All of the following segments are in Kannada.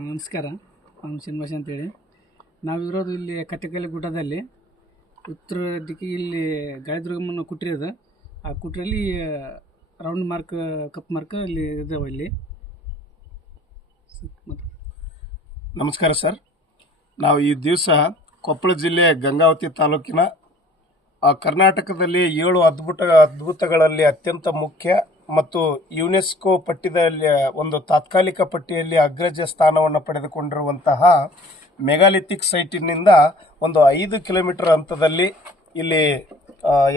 ನಮಸ್ಕಾರ. ನಾನು ಶ್ರೀನಿವಾಸ ಅಂತೇಳಿ. ನಾವಿರೋದು ಇಲ್ಲಿ ಕಟ್ಟೆಕಲ್ಲು ಗುಡ್ಡದಲ್ಲಿ, ಉತ್ತರ ದಿಕ್ಕಿಗೆ ಇಲ್ಲಿ ಗಾಯದುರ್ಗಮ್ಮನ ಕುಟ್ರಿ ಅದ. ಆ ಕುಟ್ರಲ್ಲಿ ರೌಂಡ್ ಮಾರ್ಕ್, ಕಪ್ ಮಾರ್ಕ್ ಇಲ್ಲಿ ಇದಾವೆ ಇಲ್ಲಿ. ನಮಸ್ಕಾರ ಸರ್. ನಾವು ಈ ದಿವಸ ಕೊಪ್ಪಳ ಜಿಲ್ಲೆ ಗಂಗಾವತಿ ತಾಲೂಕಿನ ಕರ್ನಾಟಕದಲ್ಲಿ 7 ಅದ್ಭುತಗಳಲ್ಲಿ ಅತ್ಯಂತ ಮುಖ್ಯ ಮತ್ತು ಯುನೆಸ್ಕೋ ಪಟ್ಟಿಯಲ್ಲಿ ಒಂದು ತಾತ್ಕಾಲಿಕ ಪಟ್ಟಿಯಲ್ಲಿ ಅಗ್ರಜ ಸ್ಥಾನವನ್ನು ಪಡೆದುಕೊಂಡಿರುವಂತಹ ಮೆಗಾಲಿಥಿಕ್ ಸೈಟಿನಿಂದ ಒಂದು 5 ಕಿಲೋಮೀಟರ್ ಹಂತದಲ್ಲಿ ಇಲ್ಲಿ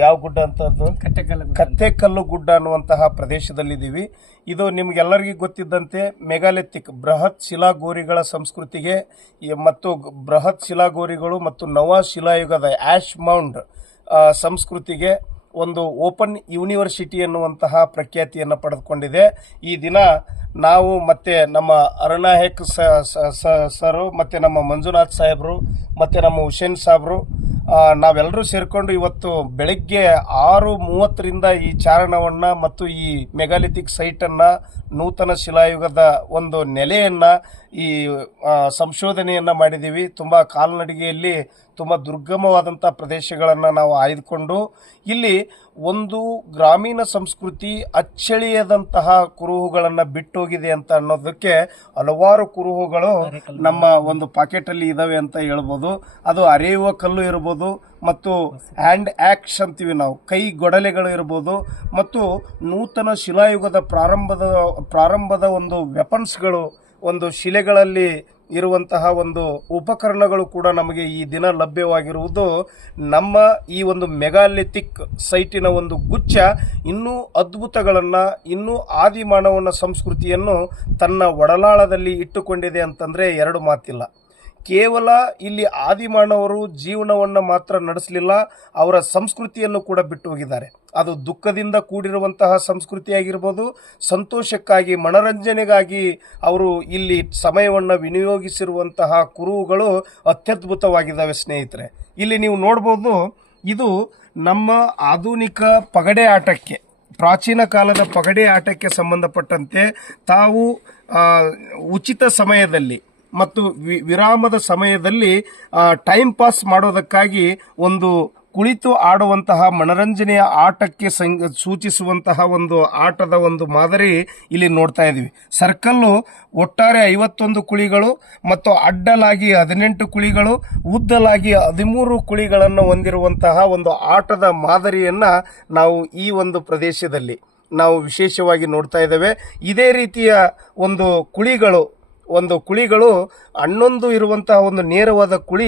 ಯಾವ ಗುಡ್ಡ ಅಂತದ್ದು ಕತ್ತೆಕಲ್ಲು ಗುಡ್ಡ ಅನ್ನುವಂತಹ ಪ್ರದೇಶದಲ್ಲಿದ್ದೀವಿ. ಇದು ನಿಮಗೆಲ್ಲರಿಗೂ ಗೊತ್ತಿದ್ದಂತೆ ಮೆಗಾಲಿಥಿಕ್ ಬೃಹತ್ ಶಿಲಾಗೋರಿಗಳ ಸಂಸ್ಕೃತಿಗೆ ಮತ್ತು ಬೃಹತ್ ಶಿಲಾಗೋರಿಗಳು ಮತ್ತು ನವ ಶಿಲಾಯುಗದ ಆಶ್ ಮೌಂಡ್ ಸಂಸ್ಕೃತಿಗೆ ಒಂದು ಓಪನ್ ಯೂನಿವರ್ಸಿಟಿ ಎನ್ನುವಂತಹ ಪ್ರಖ್ಯಾತಿಯನ್ನು ಪಡೆದುಕೊಂಡಿದೆ. ಈ ದಿನ ನಾವು ಮತ್ತು ನಮ್ಮ ಅರುಣಾಯಕ್ ಸರು ಮತ್ತು ನಮ್ಮ ಮಂಜುನಾಥ್ ಸಾಹೇಬರು ಮತ್ತು ನಮ್ಮ ಹುಸೇನ್ ಸಾಹೇಬರು ನಾವೆಲ್ಲರೂ ಸೇರಿಕೊಂಡು ಇವತ್ತು ಬೆಳಗ್ಗೆ 6:30ರಿಂದ ಈ ಚಾರಣವನ್ನು ಮತ್ತು ಈ ಮೆಗಾಲಿಥಿಕ್ ಸೈಟನ್ನು, ನೂತನ ಶಿಲಾಯುಗದ ಒಂದು ನೆಲೆಯನ್ನು, ಈ ಸಂಶೋಧನೆಯನ್ನು ಮಾಡಿದ್ದೀವಿ. ತುಂಬ ಕಾಲ್ನಡಿಗೆಯಲ್ಲಿ ತುಂಬ ದುರ್ಗಮವಾದಂಥ ಪ್ರದೇಶಗಳನ್ನು ನಾವು ಆಯ್ದುಕೊಂಡು ಇಲ್ಲಿ ಒಂದು ಗ್ರಾಮೀಣ ಸಂಸ್ಕೃತಿ ಅಚ್ಚಳಿಯದಂತಹ ಕುರುಹುಗಳನ್ನು ಬಿಟ್ಟೋಗಿದೆ ಅಂತ ಅನ್ನೋದಕ್ಕೆ ಹಲವಾರು ಕುರುಹುಗಳು ನಮ್ಮ ಒಂದು ಪಾಕೆಟಲ್ಲಿ ಇದ್ದಾವೆ ಅಂತ ಹೇಳ್ಬೋದು. ಅದು ಅರೆಯುವ ಕಲ್ಲು ಇರ್ಬೋದು, ಮತ್ತು ಹ್ಯಾಂಡ್ ಆ್ಯಕ್ಸ್ ಅಂತೀವಿ ನಾವು, ಕೈ ಗೊಡಲೆಗಳು ಇರ್ಬೋದು, ಮತ್ತು ನೂತನ ಶಿಲಾಯುಗದ ಪ್ರಾರಂಭದ ಒಂದು ವೆಪನ್ಸ್ಗಳು, ಒಂದು ಶಿಲೆಗಳಲ್ಲಿ ಇರುವಂತಹ ಒಂದು ಉಪಕರಣಗಳು ಕೂಡ ನಮಗೆ ಈ ದಿನ ಲಭ್ಯವಾಗಿರುವುದು ನಮ್ಮ ಈ ಒಂದು ಮೆಗಾಲಿಥಿಕ್ ಸೈಟಿನ ಒಂದು ಗುಚ್ಛ ಇನ್ನೂ ಅದ್ಭುತಗಳನ್ನು, ಇನ್ನೂ ಆದಿಮಾನವನ ಸಂಸ್ಕೃತಿಯನ್ನು ತನ್ನ ಒಡಲಾಳದಲ್ಲಿ ಇಟ್ಟುಕೊಂಡಿದೆ ಅಂತಂದರೆ ಎರಡು ಮಾತಿಲ್ಲ. ಕೇವಲ ಇಲ್ಲಿ ಆದಿಮಾನವರು ಜೀವನವನ್ನು ಮಾತ್ರ ನಡೆಸಲಿಲ್ಲ, ಅವರ ಸಂಸ್ಕೃತಿಯನ್ನು ಕೂಡ ಬಿಟ್ಟು ಹೋಗಿದ್ದಾರೆ. ಅದು ದುಃಖದಿಂದ ಕೂಡಿರುವಂತಹ ಸಂಸ್ಕೃತಿಯಾಗಿರ್ಬೋದು, ಸಂತೋಷಕ್ಕಾಗಿ, ಮನರಂಜನೆಗಾಗಿ ಅವರು ಇಲ್ಲಿ ಸಮಯವನ್ನು ವಿನಿಯೋಗಿಸಿರುವಂತಹ ಕುರುಹುಗಳು ಅತ್ಯದ್ಭುತವಾಗಿದ್ದಾವೆ ಸ್ನೇಹಿತರೆ. ಇಲ್ಲಿ ನೀವು ನೋಡ್ಬೋದು, ಇದು ನಮ್ಮ ಆಧುನಿಕ ಪಗಡೆ ಆಟಕ್ಕೆ, ಪ್ರಾಚೀನ ಕಾಲದ ಪಗಡೆ ಆಟಕ್ಕೆ ಸಂಬಂಧಪಟ್ಟಂತೆ ತಾವು ಉಚಿತ ಸಮಯದಲ್ಲಿ ಮತ್ತು ವಿರಾಮದ ಸಮಯದಲ್ಲಿ ಟೈಮ್ ಪಾಸ್ ಮಾಡೋದಕ್ಕಾಗಿ ಒಂದು ಕುಳಿತು ಆಡುವಂತಹ ಮನರಂಜನೆಯ ಆಟಕ್ಕೆ ಸೂಚಿಸುವಂತಹ ಒಂದು ಆಟದ ಒಂದು ಮಾದರಿ ಇಲ್ಲಿ ನೋಡ್ತಾ ಇದ್ದೀವಿ. ಸರ್ಕಲ್ಲು ಒಟ್ಟಾರೆ 51 ಕುಳಿಗಳು ಮತ್ತು ಅಡ್ಡಲಾಗಿ 18 ಕುಳಿಗಳು, ಉದ್ದಲಾಗಿ 13 ಕುಳಿಗಳನ್ನು ಹೊಂದಿರುವಂತಹ ಒಂದು ಆಟದ ಮಾದರಿಯನ್ನು ನಾವು ಈ ಒಂದು ಪ್ರದೇಶದಲ್ಲಿ ನಾವು ವಿಶೇಷವಾಗಿ ನೋಡ್ತಾ ಇದ್ದೇವೆ. ಇದೇ ರೀತಿಯ ಒಂದು ಕುಳಿಗಳು 11 ಇರುವಂತಹ ಒಂದು ನೇರವಾದ ಕುಳಿ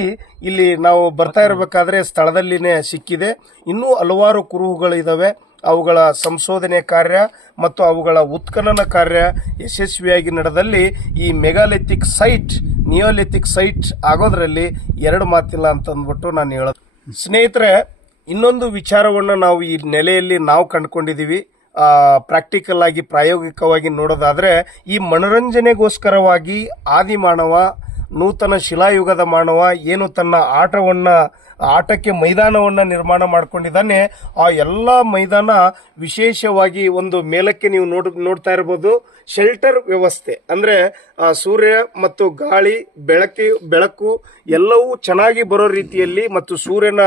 ಇಲ್ಲಿ ನಾವು ಬರ್ತಾ ಇರಬೇಕಾದ್ರೆ ಸ್ಥಳದಲ್ಲಿನೇ ಸಿಕ್ಕಿದೆ. ಇನ್ನೂ ಹಲವಾರು ಕುರುಹುಗಳಿದ್ದಾವೆ. ಅವುಗಳ ಸಂಶೋಧನೆ ಕಾರ್ಯ ಮತ್ತು ಅವುಗಳ ಉತ್ಖನನ ಕಾರ್ಯ ಯಶಸ್ವಿಯಾಗಿ ನಡೆದಲ್ಲಿ ಈ ಮೆಗಾಲಿಥಿಕ್ ಸೈಟ್ ನಿಯೋಲಿಥಿಕ್ ಸೈಟ್ ಆಗೋದ್ರಲ್ಲಿ ಎರಡು ಮಾತಿಲ್ಲ ಅಂತಂದ್ಬಿಟ್ಟು ನಾನು ಹೇಳೋದು. ಸ್ನೇಹಿತರೆ, ಇನ್ನೊಂದು ವಿಚಾರವನ್ನು ನಾವು ಈ ನೆಲೆಯಲ್ಲಿ ನಾವು ಕಂಡುಕೊಂಡಿದ್ದೀವಿ. ಪ್ರಾಕ್ಟಿಕಲ್ ಆಗಿ, ಪ್ರಾಯೋಗಿಕವಾಗಿ ನೋಡೋದಾದರೆ, ಈ ಮನರಂಜನೆಗೋಸ್ಕರವಾಗಿ ಆದಿಮಾನವ, ನೂತನ ಶಿಲಾಯುಗದ ಮಾನವ ಏನು ತನ್ನ ಆಟಕ್ಕೆ ಮೈದಾನವನ್ನು ನಿರ್ಮಾಣ ಮಾಡ್ಕೊಂಡಿದ್ದಾನೆ, ಆ ಎಲ್ಲ ಮೈದಾನ ವಿಶೇಷವಾಗಿ ಒಂದು ಮೇಲಕ್ಕೆ ನೀವು ನೋಡ್ತಾ ಇರ್ಬೋದು, ಶೆಲ್ಟರ್ ವ್ಯವಸ್ಥೆ, ಅಂದರೆ ಸೂರ್ಯ ಮತ್ತು ಗಾಳಿ, ಬೆಳಕು ಎಲ್ಲವೂ ಚೆನ್ನಾಗಿ ಬರೋ ರೀತಿಯಲ್ಲಿ ಮತ್ತು ಸೂರ್ಯನ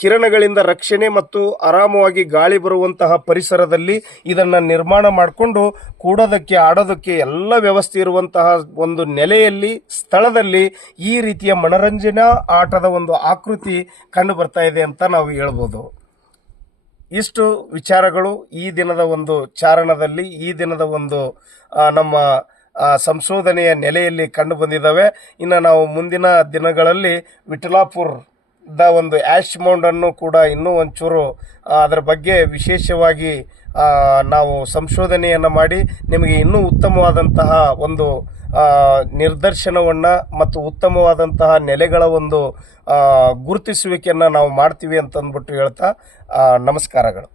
ಕಿರಣಗಳಿಂದ ರಕ್ಷಣೆ ಮತ್ತು ಆರಾಮವಾಗಿ ಗಾಳಿ ಬರುವಂತಹ ಪರಿಸರದಲ್ಲಿ ಇದನ್ನು ನಿರ್ಮಾಣ ಮಾಡಿಕೊಂಡು ಕೂಡೋದಕ್ಕೆ, ಆಡೋದಕ್ಕೆ ಎಲ್ಲ ವ್ಯವಸ್ಥೆ ಇರುವಂತಹ ಒಂದು ನೆಲೆಯಲ್ಲಿ, ಸ್ಥಳದಲ್ಲಿ ಈ ರೀತಿಯ ಮನರಂಜನಾ ಆಟದ ಒಂದು ಆಕೃತಿ ಕಂಡು ಬರ್ತಾ ಇದೆ ಅಂತ ನಾವು ಹೇಳ್ಬೋದು. ಇಷ್ಟು ವಿಚಾರಗಳು ಈ ದಿನದ ಒಂದು ಚಾರಣದಲ್ಲಿ, ಈ ದಿನದ ಒಂದು ನಮ್ಮ ಸಂಶೋಧನೆಯ ನೆಲೆಯಲ್ಲಿ ಕಂಡು ಬಂದಿದ್ದಾವೆ. ಇನ್ನು ನಾವು ಮುಂದಿನ ದಿನಗಳಲ್ಲಿ ವಿಠಲಾಪುರದ ಒಂದು ಆಶ್ ಮೌಂಡನ್ನು ಕೂಡ ಇನ್ನೂ ಒಂಚೂರು ಅದರ ಬಗ್ಗೆ ವಿಶೇಷವಾಗಿ ನಾವು ಸಂಶೋಧನೆಯನ್ನು ಮಾಡಿ ನಿಮಗೆ ಇನ್ನೂ ಉತ್ತಮವಾದಂತಹ ಒಂದು ನಿರ್ದರ್ಶನವನ್ನು ಮತ್ತು ಉತ್ತಮವಾದಂತಹ ನೆಲೆಗಳ ಒಂದು ಗುರುತಿಸುವಿಕೆಯನ್ನು ನಾವು ಮಾಡ್ತೀವಿ ಅಂತಂದ್ಬಿಟ್ಟು ಹೇಳ್ತಾ ನಮಸ್ಕಾರಗಳು.